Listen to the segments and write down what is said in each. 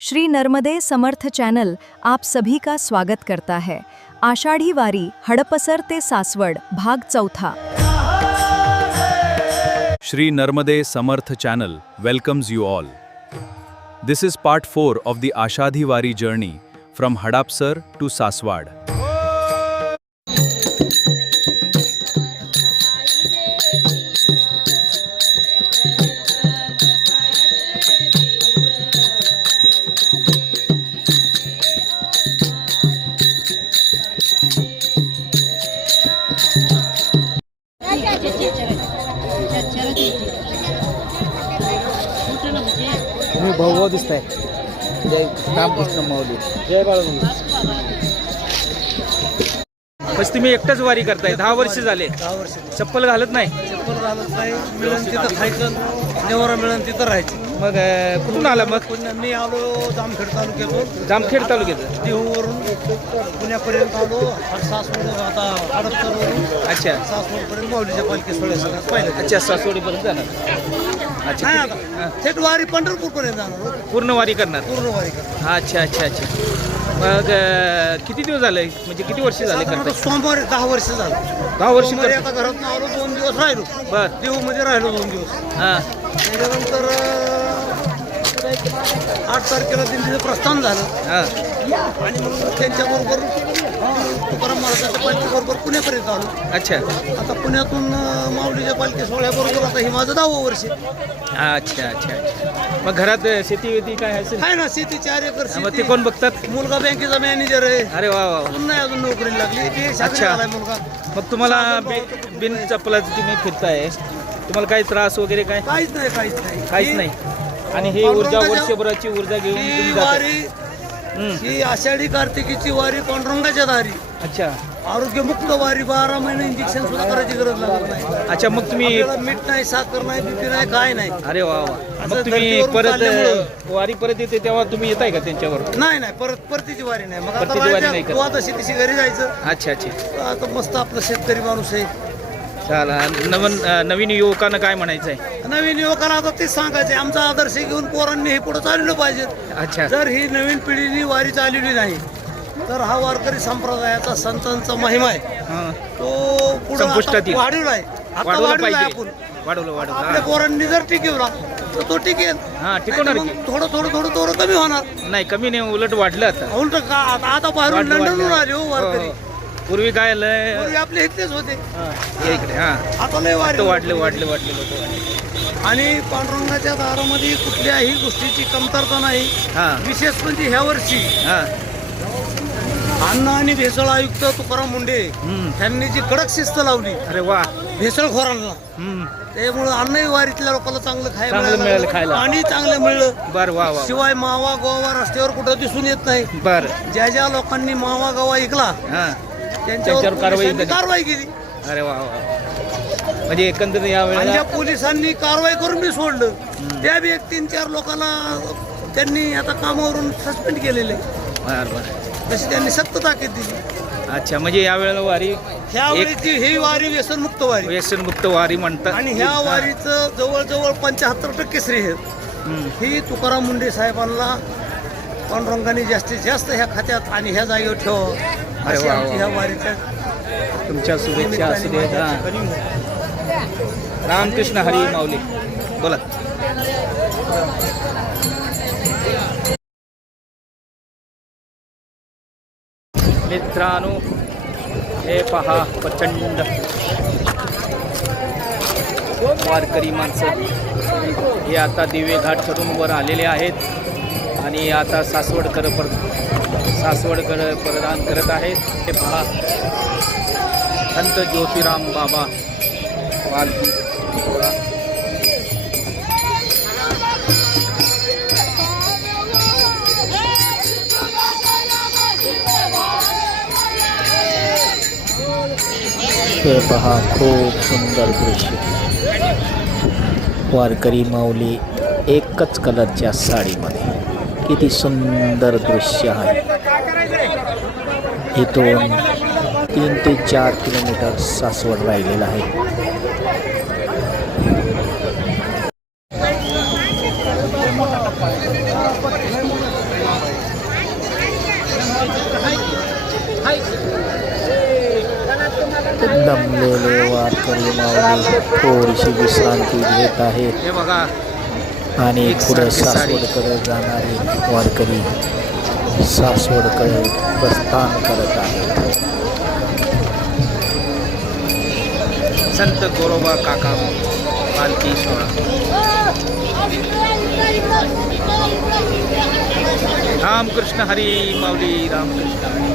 श्री नर्मदे समर्थ channel आप सभी का स्वागत करता है। आषाढ़ी वारी हड़पसर ते सासवड भाग चौथा। Shri Narmade Samarth channel welcomes you all. This is part 4 of the Ashadhi Wari journey from Hadapsar to Saswad. मी भाऊ दिसत आहे. जय रामकृष्ण माऊली. जय बाळगुंड. बस तुम्ही एकटाच वारी करताय. 10 वर्ष झाले. 10 वर्ष चप्पल घालत नाही. चप्पल घालत नाही. मिळून तिथं खायचं, नेवारा मिळून तिथं राहायचं. मग कुठून आला मग? मी आलो जामखेड तालुक्यातून. जामखेड तालुक्यात. देहूवरून पुण्यापर्यंत आलो. सासवड आता हडपसरवरून अच्छा सासवडपर्यंत माऊलीच्या पालखी सोहळ्यासाठी पाहिलं. अच्छा सासवडीपर्यंत जाणार. अच्छा नाही आता थेट वारी पंढरपूरपर्यंत जाणार. पूर्ण वारी करणार. पूर्ण वारी करणार. अच्छा अच्छा अच्छा. मग किती दिवस झाले, म्हणजे किती वर्ष झाले करताय? सोमवारी 10 वर्ष झालं. 10 वर्ष सोमवारी एका घरात आलो, 2 दिवस राहिलो. बर. देहूमध्ये राहिलो 2 दिवस. हां त्याच्यानंतर 8 तारखेला दिल्लीचं प्रस्थान झालं. हां आणि मग त्यांच्याबरोबर तुकाराम महाराजांच्या पालखीबरोबर पुण्यापर्यंत आलो. अच्छा आता पुण्यातून माऊलीच्या पालखी सोहळ्याबरोबर आता हे माझं 10वं वर्ष अच्छा अच्छा अच्छा. मग घरात शेती वेती काय असेल? आहे ना, शेती 4 एकर मग ते शेती. कोण बघतात? मुलगा बँकेचा मॅनेजर आहे. अरे वा वा वा. अजून नाही, अजून नोकरी लागली. ते अच्छा. शाळेत आलाय मुलगा. मग तुम्हाला बिन चप्पलाचं तुम्ही फिरताय, तुम्हाला काही त्रास वगैरे काय? काहीच नाही, काहीच नाही. काहीच नाही. आणि ही ऊर्जा वर्षभराची ऊर्जा घेऊन ही तुम्ही जाताय. वारी, ही आषाढी कार्तिकीची वारी पांडुरंगाच्या दारी. अच्छा आरोग्यमुक्त वारी. 12 महिने इंजेक्शन सुद्धा करायची गरज लागत नाही. अच्छा. मग तुम्ही आपल्याला मीठ नाही, साखर नाही, बीपी नाही, काय नाही. अरे वा वा. असं मग तुम्ही धर्तीवरून परत चालल्यामुळं. वारी परत येते तेव्हा तुम्ही येताय का त्यांच्यावर? नाही नाही, परतीची वारी नाही. मग आता परतीची वारी नाही राहायचं, करत. तू आता शेतीशी घरी जायचं. अच्छा अच्छा. आता मस्त आपलं शेतकरी माणूस आहे. चला, नवीन युवकांना काय म्हणायचं आहे? नवीन युवकाला आता तेच सांगायचं आहे, आमचा आदर्श घेऊन पोरांनी हे पुढे चाललं पाहिजे. अच्छा जर ही नवीन पिढीने वारी चालवली नाही तर हा वारकरी संप्रदायाचा संतांचा महिमा आहे, हां. तो पुढे संपुष्टात येईल. वाढवलाय. आता वाढवलं वाढवलाय पाहिजे. आपण. वाढवलं आपल्या पोरांनी जर टिकवला तर तो टिकेल. हां, टिकवणार नाही तर की. मग थोडं थोडं थोडं थोडं कमी होणार. नाही, कमी नाही, उलट वाढलं आता. उलट का आता बाहेरून वाढलं, लंडनहून वाढलं. आले हो वारकरी. हो, हो. पूर्वी काय लय पूर्वी आपले इथलेच होते. हे इकडे. हां आता लय वारी वाढले वाढले वाढले लोक वाढले. आणि पांडुरंगाच्या दारामध्ये कुठल्याही गोष्टीची कमतरता नाही. हां विशेष म्हणजे ह्या वर्षी हां. अन्न आणि भेसळ आयुक्त तुकाराम मुंडे यांनी जी कडक शिस्त लावली अरे वा. भेसळखोरांना, हम्म. त्यामुळे अन्नही वारीतल्या लोकांना चांगलं चांगलं मिळालं खायला. पाणी चांगलं मिळलं. बर वा वा. शिवाय मावा गोवा रस्त्यावर कुठं दिसून येत नाही. बर. ज्या ज्या लोकांनी मावा गावा ऐकला हां त्यांच्यावर त्यांच्यावर कारवाई पोलिसांनी झाली. कारवाई केली. अरे वा वा. म्हणजे एकंदरीत या आणि वेळेला ज्या पोलिसांनी कारवाई करून मी सोडलं त्या बी 1-3-4 लोकांना त्यांनी आता कामावरून सस्पेंड केलेले. बर बर. तशी त्यांनी सक्त ताकीद दिली. अच्छा, म्हणजे या वेळेला वारी ह्यावेळेची ही वारी व्यसनमुक्त वारी. व्यसनमुक्त वारी म्हणतात. आणि ह्या वारीचं जवळजवळ 75% श्रेय ही तुकाराम मुंडे साहेबांना पांडुरंगाने जास्तीत जास्त ह्या खात्यात आणि ह्या जागेवर ठेवावं अरे अशी वा, आमची वा. ह्या वारीच्या तुमच्या शुभेच्छा असू देत. निमित्ताने हां. माझ्या रामकृष्ण हरी माऊली. बोला. मित्रांनो, हे पहा प्रचंड वारकरी माणसं हे आता दिवे घाट चढून वर आलेले आहेत आणि आता सासवडकर प्रदान करत आहेत. हे पहा, संत ज्योतिराम बाबा पालखी सोहळा. हे पहा, खूप सुंदर दृश्य. वारकरी माऊली एकच कलरच्या साडीमध्ये. किती सुंदर दृश्य आहे. इथून 3 ते 4 किलोमीटर सासवड राहिलेलं आहे. दमलेले वारकरी माऊली थोडीशी विश्रांती घेत आहेत हे बघा आणि एक पुढे सारखी साडी. सासवडकडे जाणारे वारकरी सासवडकडे प्रस्थान करत आहेत. संत गोरोबा काका पालखी सोहळा. रामकृष्ण हरी माऊली रामकृष्ण हरी.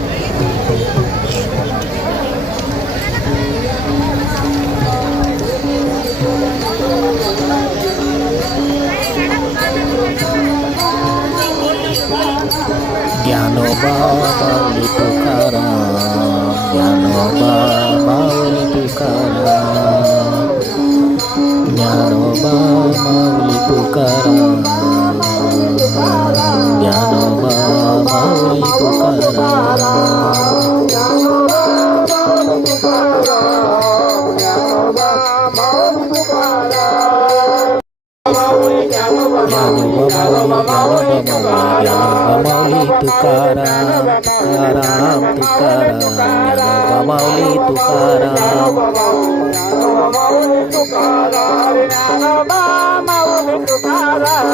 ज्ञानोबा माऊली तुकाराम, ज्ञानोबा माऊली तुकाराम, ज्ञानोबा माऊली तुकाराम, ज्ञानोबा माऊली तुकाराम, तुकाराम तुकाराम, ज्ञानोबा माऊली तुकाराम.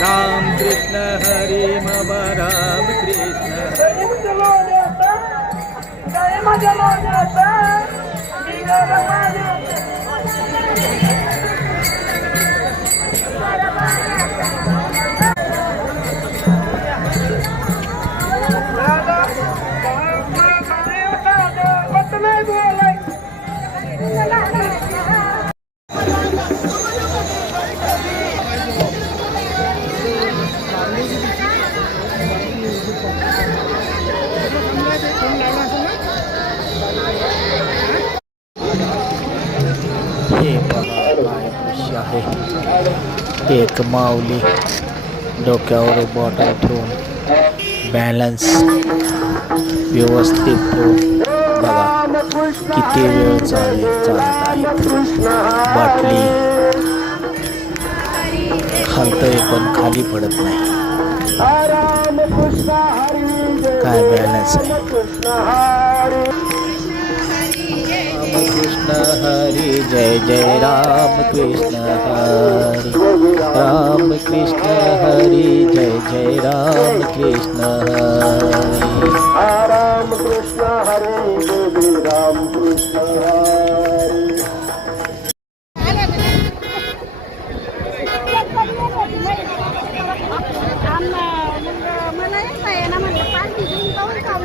राम कृष्ण हरी बाबा राम कृष्ण. हे बघा काय दृश्य आहे. एक माऊली डोक्यावर बॉटल ठेवून बॅलन्स व्यवस्थित ठेवून बघा किती वेळ चालत आहेत. बाटली खालतंय पण खाली पडत नाही. काय बॅलन्स आहे. कृष्ण हरी जय जय राम कृष्ण हरी. राम कृष्ण हरी जय जय राम कृष्ण हरी. राम कृष्ण हरे जय राम कृष्ण हरे. मला येत आहे ना म्हणजे पाच दिवस जाऊन खाऊ.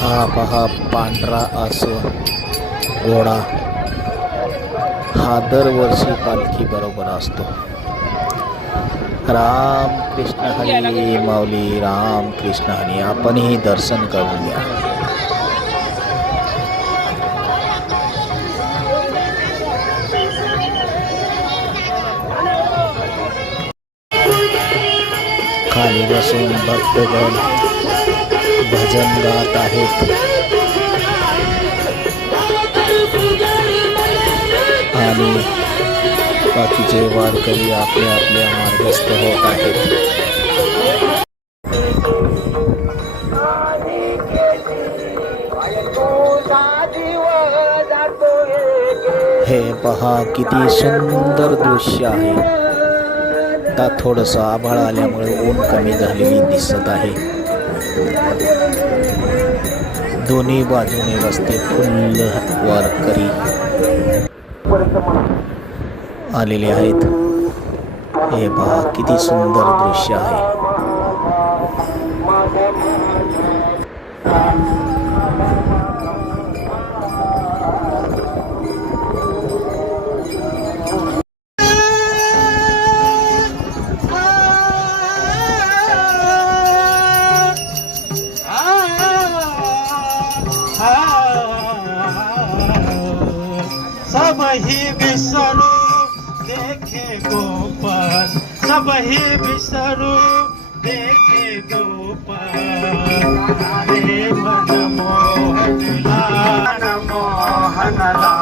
हा पहा पांढरा असून घोडा हा दरवर्षी पालखी बरोबर असतो. राम कृष्ण हरी माऊली राम कृष्ण हरी. आपणही दर्शन करून घ्या. खाली बसून भक्तगण भजन गात आहेत आणि बाकीचे वारकरी आपल्या आपल्या मार्गस्थ होत आहेत. हे पहा किती सुंदर दृश्य आहे. आता थोडंसं आभाळ आल्यामुळे ऊन कमी झालेली दिसत आहे. दोन्ही बाजूने रस्ते फुल्ल वारकरी आलेले आहेत. हे पहा किती सुंदर दृश्य आहे. सब ही बिसरू देखे गोपाल. सब ही बिसरू देखे गोपाल. रे मन मोहनला मोहनला.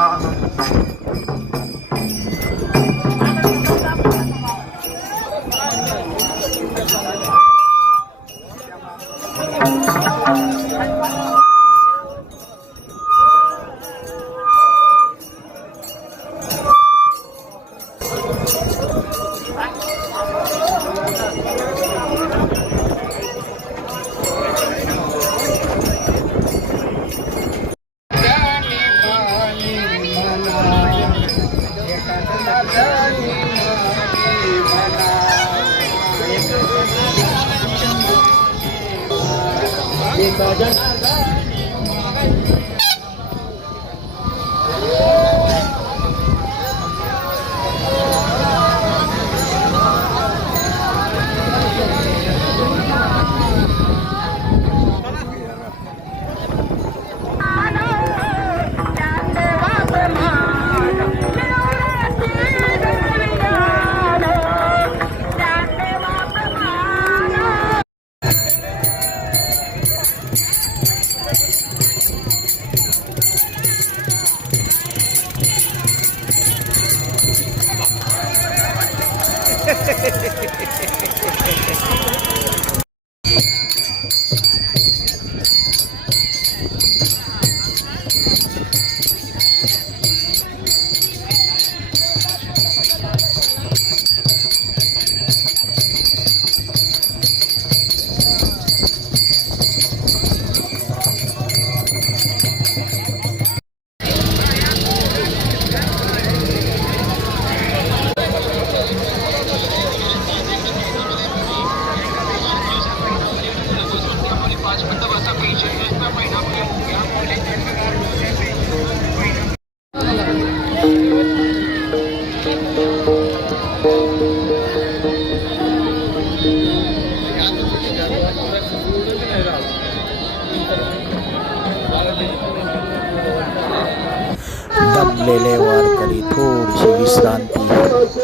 दमलेले वारकरी थोडीशी विश्रांती घेताना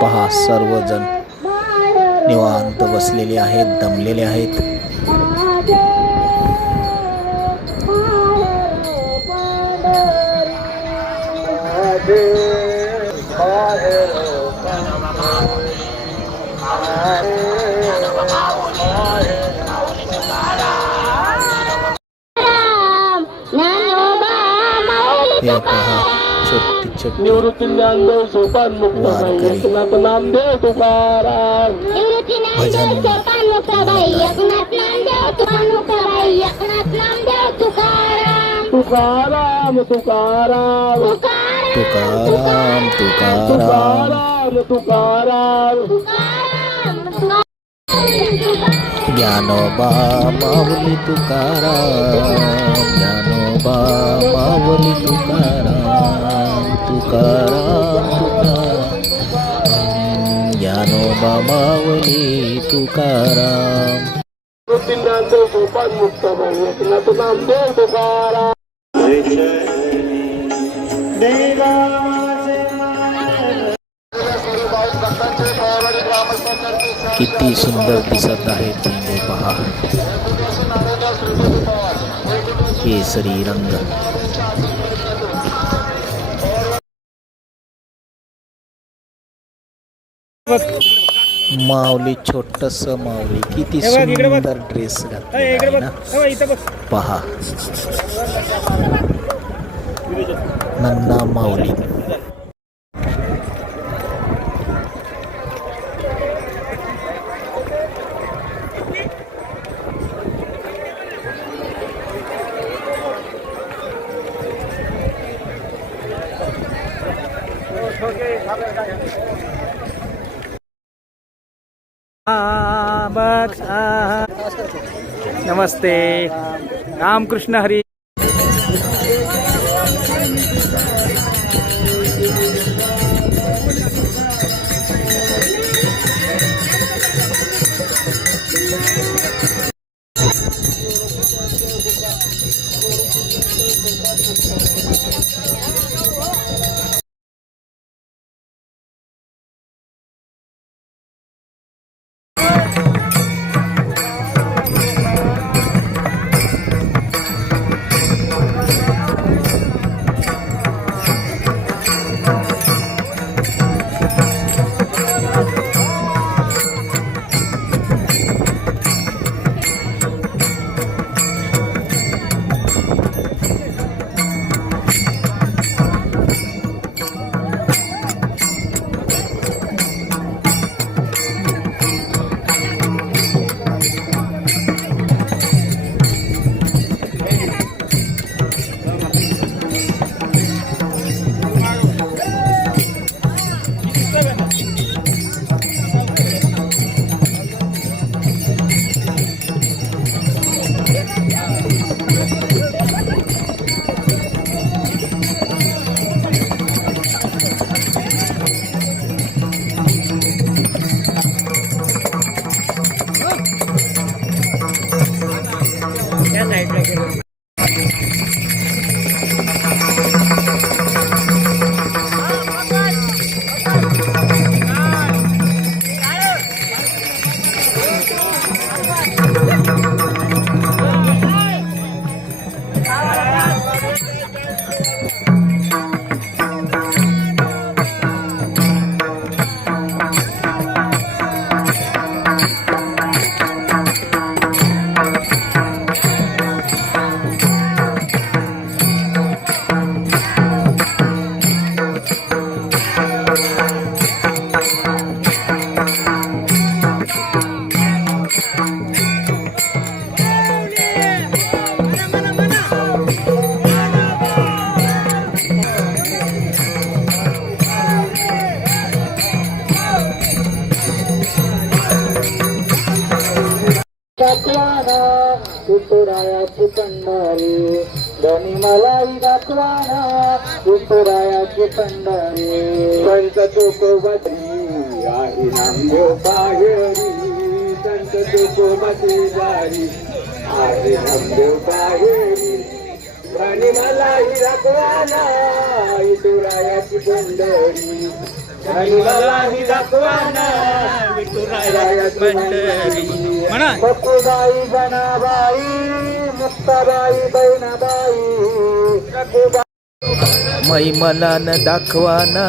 पहा सर्वजण निवांत बसलेले आहेत, दमलेले आहेत. हे पहा छोटी छोटी निवृत्ती ज्ञानदेव सोपान मुक्ताबाई एकनाथ नामदेव तुकाराम भजन तुकाराम तुकाराम तुकाराम तुकाराम तुकाराम ज्ञानोबा माऊली तुकाराम, ज्ञानोबा माऊली तुकाराम, तुकाराम तुकाराम, ज्ञानोबा माऊली तुकाराम. निवृत्ती ज्ञानदेव सोपान मुक्ताबाई एकनाथ नामदेव तुकाराम. किती सुंदर दिसत आहे झेंडे पहा, केसरी रंग. माऊली छोटस माऊली किती सुंदर ड्रेस घातलेला आहे ना पहा. नंदा माऊली नमस्ते. रामकृष्ण हरी. विठुरायाची पंढरी धनी मलाही दाखवाना विठुरायाची पंढरी संत तुकोबती आहे नामदेव बाहेरी संत तुकोबती जारी आहे नामदेव बाहेरी आणि मलाही दाखवाना विठुरायाची पंढरी आणि मलाही दाखवाना विठुरायाची पंढरी म्हणा सखुबाई जनाबाई मुक्ताबाई बहिणाबाई सखुबाई मला न दाखवाना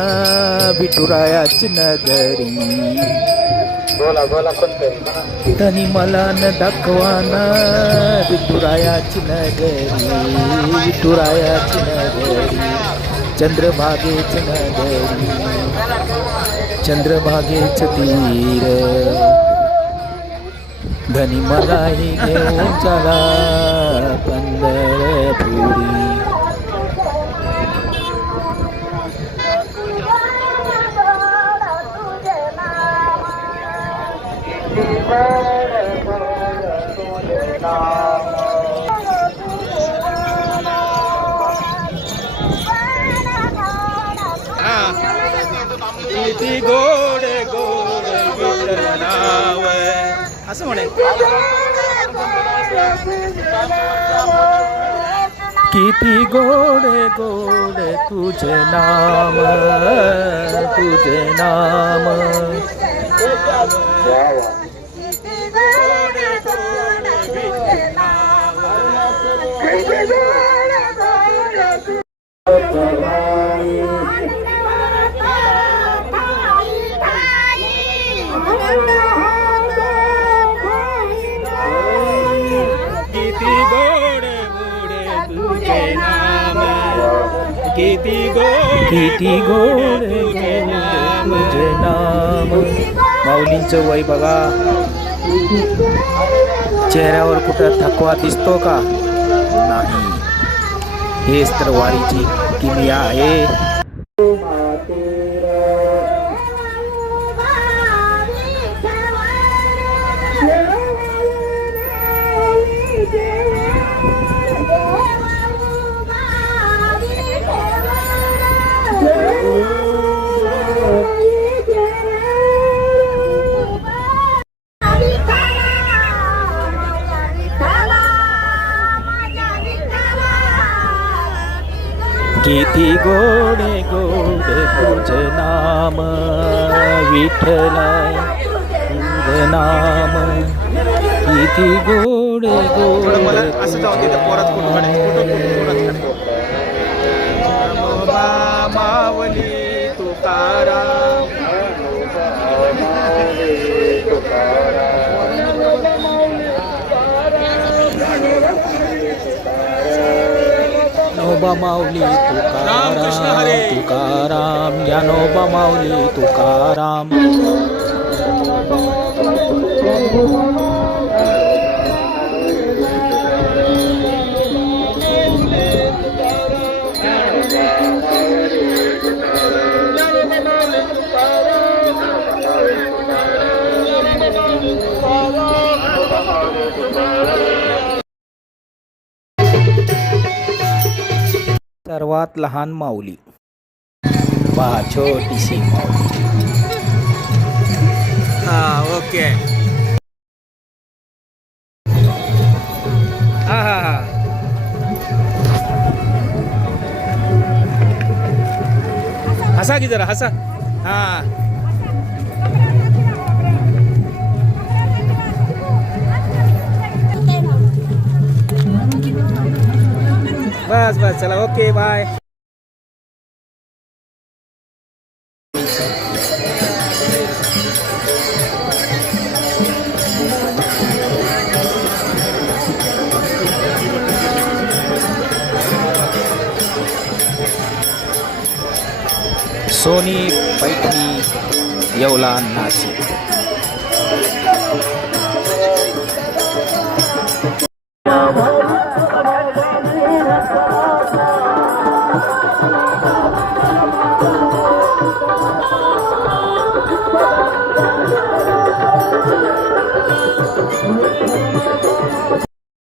विठुरायाची नगरी बोला बोला कोणतरी तनी मला न दाखवाना विठुरायाची नगरी विठुरायाची नगरी चंद्रभागेच नगरी चंद्रभागेच तीर धनी मलाही घेऊन चला पंढरपुरी किती गोड गोड विठ्ठल नाव असं म्हणे किती गोड गोड तुझे नाम तुझे नाम किती गोड गोड तुझे नाम किती गोड किती गोड गोड तुझे नाम माऊलींचं वय बघा चेहऱ्यावर कुठं थकवा दिसतो का नाही हेच तर वारीची किमया आहे किती गोड गोड तुझे नाम विठ्ठला तुझे नाम किती गोड गोड मला असं जाऊन देतं पोरात फोटो काढायचं मावली तुकाराम ज्ञानोबा माऊली रामकृष्ण तुकाराम हरी. तुकाराम ज्ञानोबा माऊली तुकाराम सर्वात लहान माऊली पहा छोटीशी माऊली हा ओके हा हा हा हसा की जरा हसा हा बस बस चला ओके बाय सोनी पैठणी येवला नाशिक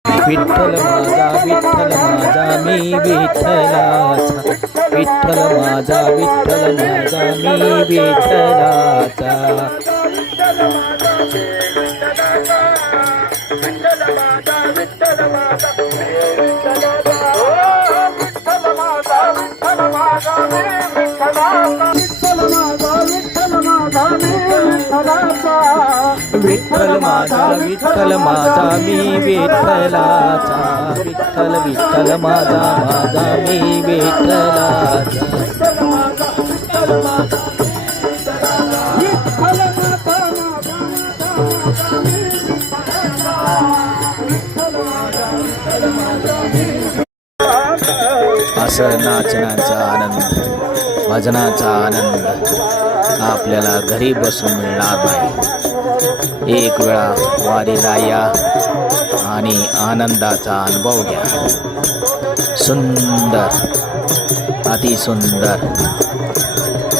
विठ्ठल माझा मी विठ्ठलाचा विठ्ठल माझा मी विठ्ठलाचा विठ्ठल माझा विठ्ठल माझा विठ्ठल माझा मी विठ्ठलाचा विठ्ठल विठ्ठल माझा माझा मी विठ्ठलाचा असं नाचण्याचा आनंद भजनाचा आनंद आपल्याला घरी बसून मिळणार नाही. एक वेळा वारीला या आणि आनंदाचा अनुभव घ्या. सुंदर अतिसुंदर.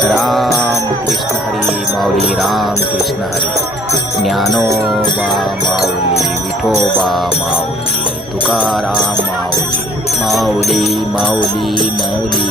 राम कृष्ण हरी माऊली राम कृष्ण हरी. ज्ञानोबा माऊली विठोबा माऊली तुकाराम माऊली माऊली माऊली माऊली.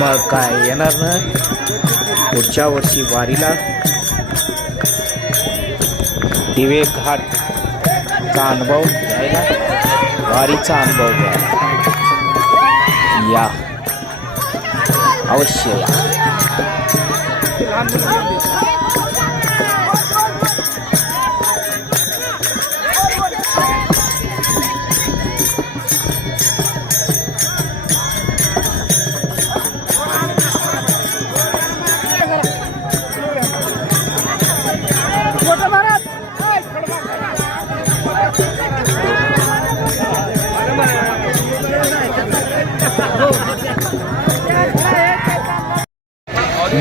मग काय येणार ना पुढच्या वर्षी वारीला दिवे घाटचा अनुभव घ्यायला वारीचा अनुभव घ्यायला या अवश्य या.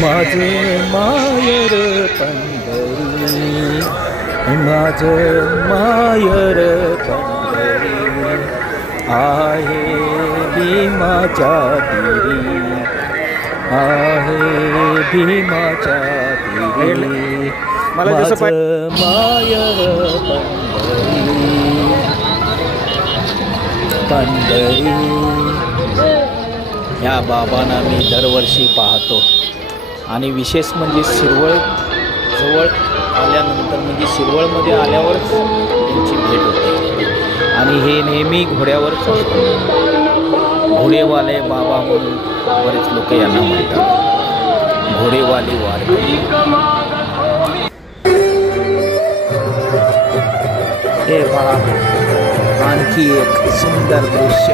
माझे मायर पंढरी माझं मायर पंढरी आहे भीमाच्या तीरी आहे भीमाच्या तीरी माझं मायर पंढरी पंढरी. या बाबांना मी दरवर्षी पाहतो आणि विशेष म्हणजे शिरवळ जवळ आल्यानंतर म्हणजे शिरवळमध्ये आल्यावरच त्यांची भेट होते आणि हे नेहमी घोड्यावरच असतात. घोडेवाले बाबा म्हणून बरेच लोक यांना म्हणतात. घोडेवाले वारकरी. हे पहा आणखी एक सुंदर दृश्य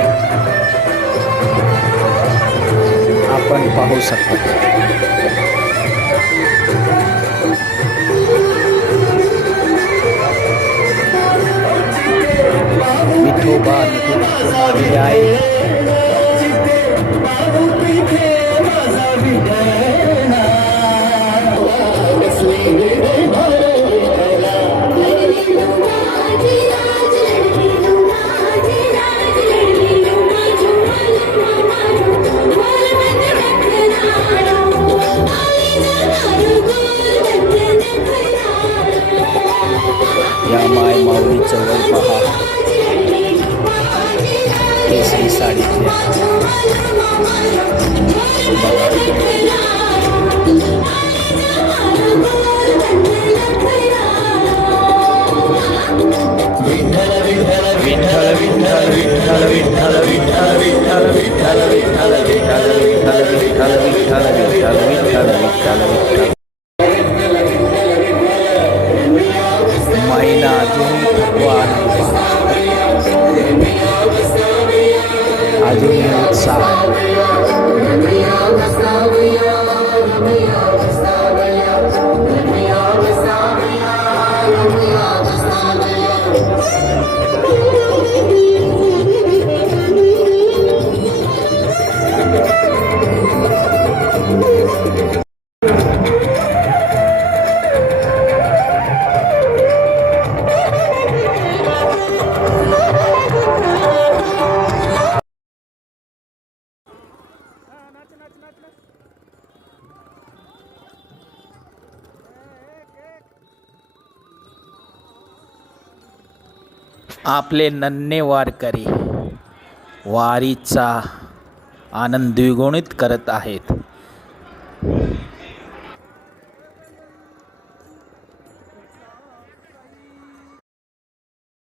आपण पाहू शकतो. विठोबा आलेले आहे. या माय माऊलीचं वर पहा केसरी साडीचे विठ्ठल विठ्ठल विठ्ठल विठ्ठल विठ्ठल विठ्ठल विठ्ठल विठ्ठल विठ्ठल विठ्ठल विठ्ठल विठ्ठल विठ्ठल विठ्ठल विठ्ठल. महिना अजून थकवा आपले नन्हे वारकरी वारीचा आनंद द्विगुणित करत आहेत.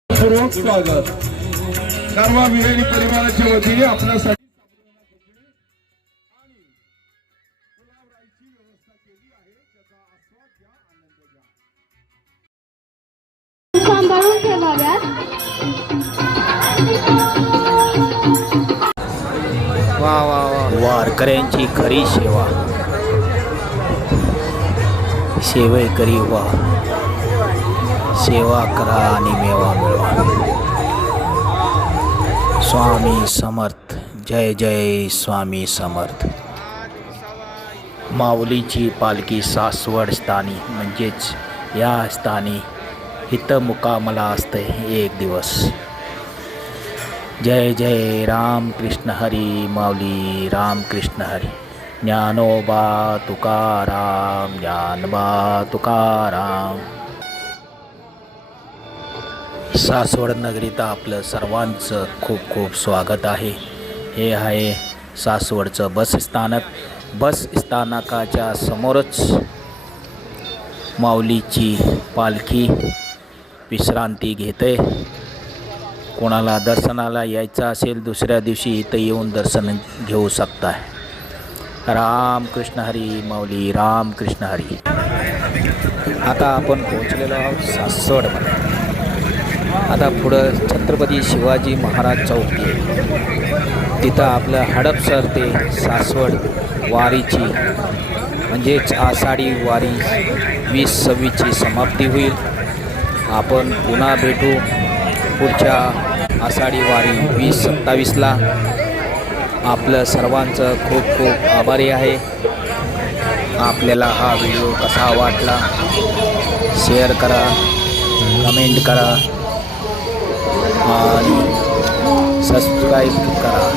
पूर्वक स्वागत. गारवा विहारी परिवाराच्या वतीने आपल्यासाठी सांभाळून ठेवाव्यात. वा वा वा. वारकऱ्यांची खरी सेवा. सेवेकरी वा, सेवा करा आणि मेवा मिळवा. स्वामी समर्थ. जय जय स्वामी समर्थ. माऊलीची पालखी सासवड स्थानी म्हणजेच या स्थानी इथं मुक्कामाला असते एक दिवस. जय जय राम कृष्ण हरी. माऊली राम कृष्ण हरी. ज्ञानोबा तुकाराम. ज्ञानोबा तुकाराम. सासवड नगरीत आपलं सर्वांचं खूप खूप स्वागत आहे. हे आहे सासवडचं बस स्थानक. बस स्थानकाच्या समोरच माऊलीची पालखी विश्रांती घेते. कोणाला दर्शनाला यायचं असेल दुसऱ्या दिवशी इथं येऊन दर्शन घेऊ शकताय. राम कृष्ण हरी. माऊली राम कृष्ण हरी. आता आपण पोहोचलेलो आहोत सासवडमध्ये. आता पुढं छत्रपती शिवाजी महाराज चौक आहे. तिथं आपलं हडपसर ते सासवड वारीची म्हणजेच आषाढी वारी 2026ची समाप्ती होईल. आपण पुन्हा भेटू पुढच्या आषाढी वारी 2027ला. आपलं सर्वांचं खूप खूप आभारी आहे. आपल्याला हा व्हिडिओ कसा वाटला शेअर करा, कमेंट करा आणि सबस्क्राईब करा.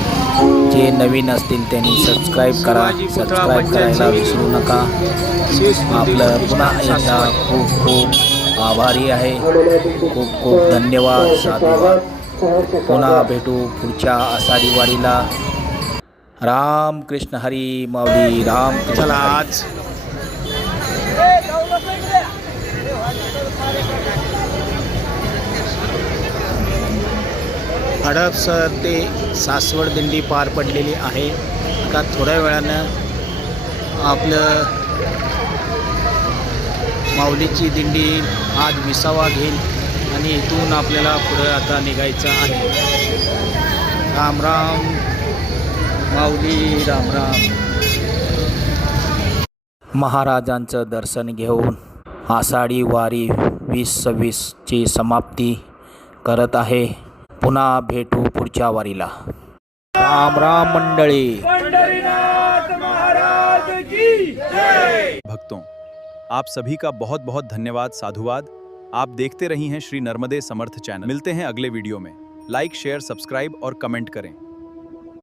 जे नवीन असतील त्यांनी सबस्क्राईब करा. सबस्क्राईब करायला विसरू नका. आपलं पुन्हा एकदा खूप खूप आभारी आहे. खूप खूप धन्यवाद. साधुवाद. पुन्हा भेटू पुढच्या आषाढी वारीला. राम कृष्ण हरी. माऊली राम कृष्ण हरी. हडपसर ते सासवड दिंडी पार पडलेली आहे. आता थोड्या वेळानं आपलं माऊलीची दिंडी आज विसावा घेईल आणि इथून आपल्याला पुढं आता निघायचं आहे. राम राम. माऊली राम राम. महाराजांचं दर्शन घेऊन आषाढी वारी 2026ची समाप्ती करत आहे. पुन्हा भेटू पुढच्या वारीला. राम राम मंडळी. भक्तों, आप सभी का बहुत बहुत धन्यवाद. साधुवाद. आप देखते रही हैं श्री नर्मदे समर्थ चैनल. मिलते हैं अगले वीडियो में. लाइक, शेयर, सब्सक्राइब और कमेंट करें.